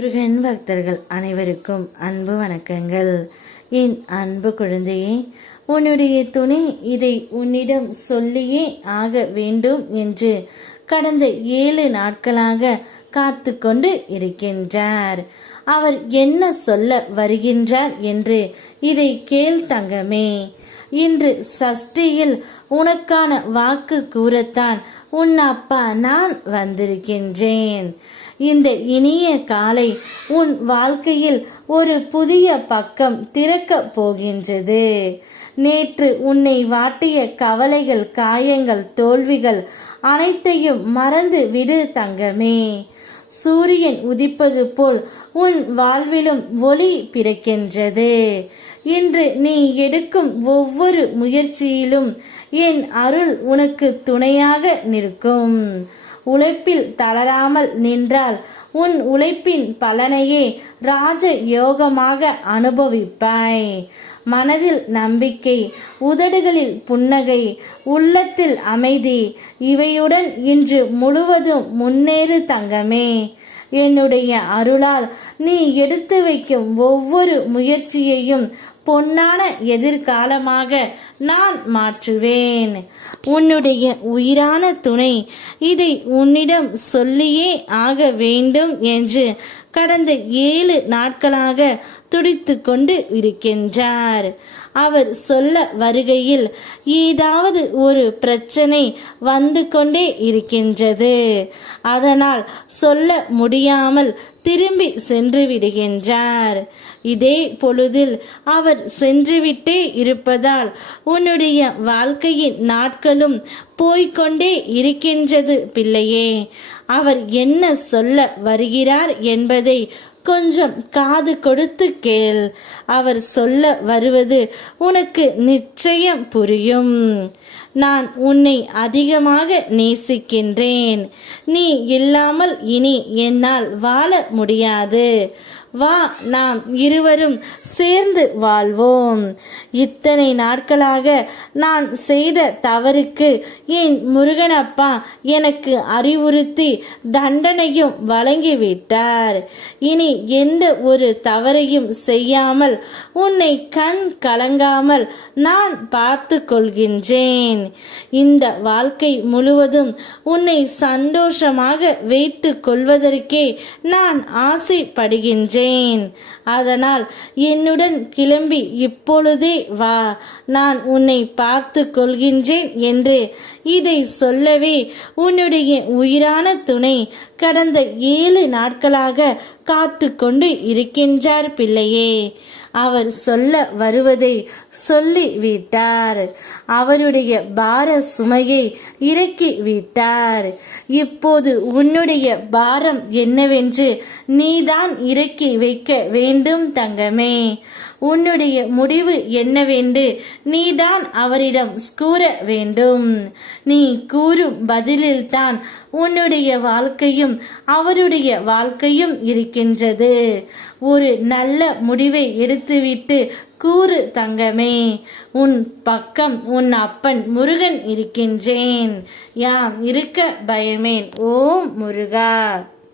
முருகன் பக்தர்கள் அனைவருக்கும் அன்பு வணக்கங்கள். என் அன்பு குழந்தையே, உன்னுடைய துணை இதை உன்னிடம் சொல்லியே ஆக வேண்டும் என்று கடந்த 7 நாட்களாக காத்து கொண்டு இருக்கின்றார். அவர் என்ன சொல்ல வருகின்றார் என்று இதை கேள் தங்கமே. இன்று சஷ்டியில் உனக்கான வாக்கு கூறத்தான் உன் அப்பா நான் வந்திருக்கின்றேன். இந்த இனிய காலை உன் வாழ்க்கையில் ஒரு புதிய பக்கம் திறக்க போகின்றது. நேற்று உன்னை வாட்டிய கவலைகள், காயங்கள், தோல்விகள் அனைத்தையும் மறந்து விடு தங்கமே. சூரியன் உதிப்பது போல் உன் வாழ்விலும் ஒளி பிறக்கின்றது. இன்று நீ எடுக்கும் ஒவ்வொரு முயற்சியிலும் என் அருள் உனக்கு துணையாக நிற்கும். உழைப்பில் தளராமல் நின்றால் உன் உழைப்பின் பலனையே ராஜ யோகமாக அனுபவிப்பாய். மனதில் நம்பிக்கை, உதடுகளில் புன்னகை, உள்ளத்தில் அமைதி, இவையுடன் இன்று முழுவதும் முன்னேறு தங்கமே. என்னுடைய அருளால் நீ எடுத்து வைக்கும் ஒவ்வொரு முயற்சியையும் பொன்னான எதிர்காலமாக நான் மாற்றுவேன். உன்னுடைய உயிரான துணை இதை உன்னிடம் சொல்லியே ஆக வேண்டும் என்று கடந்த 7 நாட்களாக துடித்து கொண்டு இருக்கின்றார். அவர் சொல்ல வருகையில் ஏதாவது ஒரு பிரச்சனை வந்து கொண்டே இருக்கின்றது. அதனால் சொல்ல முடியாமல் திரும்பி சென்று விடுகின்றார். இதே பொழுதில் அவர் சென்றுவிட்டே இருப்பதால் உன்னுடைய வாழ்க்கையின் நாட்களும் போய்கொண்டே இருக்கின்றது பிள்ளையே. அவர் என்ன சொல்ல வருகிறார் என்பதை கொஞ்சம் காது கொடுத்து கேள். அவர் சொல்ல வருவது உனக்கு நிச்சயம் புரியும். நான் உன்னை அதிகமாக நேசிக்கின்றேன். நீ இல்லாமல் இனி என்னால் வாழ முடியாது. வா, நாம் இருவரும் சேர்ந்து வாழ்வோம். இத்தனை நாட்களாக நான் செய்த தவறுக்கு என் முருகனப்பா எனக்கு அறிவுறுத்தி தண்டனையும் வழங்கிவிட்டார். இனி எந்த ஒரு தவறையும் செய்யாமல் உன்னை கண் கலங்காமல் நான் பார்த்து கொள்கின்றேன். இந்த வாழ்க்கை முழுவதும் உன்னை சந்தோஷமாக வைத்து கொள்வதற்கே நான் ஆசைப்படுகின்றேன். அதனால் என்னுடன் கிளம்பி இப்பொழுதே வா, நான் உன்னை பார்த்து கொள்கின்றேன் என்று இதை சொல்லவே உன்னுடைய உயிரான துணை கடந்த 7 நாட்களாக காத்து கொண்டு இருக்கின்றார் பிள்ளையே. அவர் சொல்ல வருவதை சொல்லி விட்டார். அவருடைய பார சுமையை இறக்கி விட்டார். இப்போது உன்னுடைய பாரம் என்னவென்று நீதான் இறக்கி வைக்க வேண்டும் தங்கமே. உன்னுடைய முடிவு என்னவென்று நீதான் அவரிடம் கூற வேண்டும். நீ கூறும் பதிலில்தான் உன்னுடைய வாழ்க்கையும் அவருடைய வாழ்க்கையும் இருக்கின்றது. ஒரு நல்ல முடிவை எடுத்துவிட்டு கூறு தங்கமே. உன் பக்கம் உன் அப்பன் முருகன் இருக்கின்றேன். யாம் இருக்க பயமேன். ஓம் முருகா.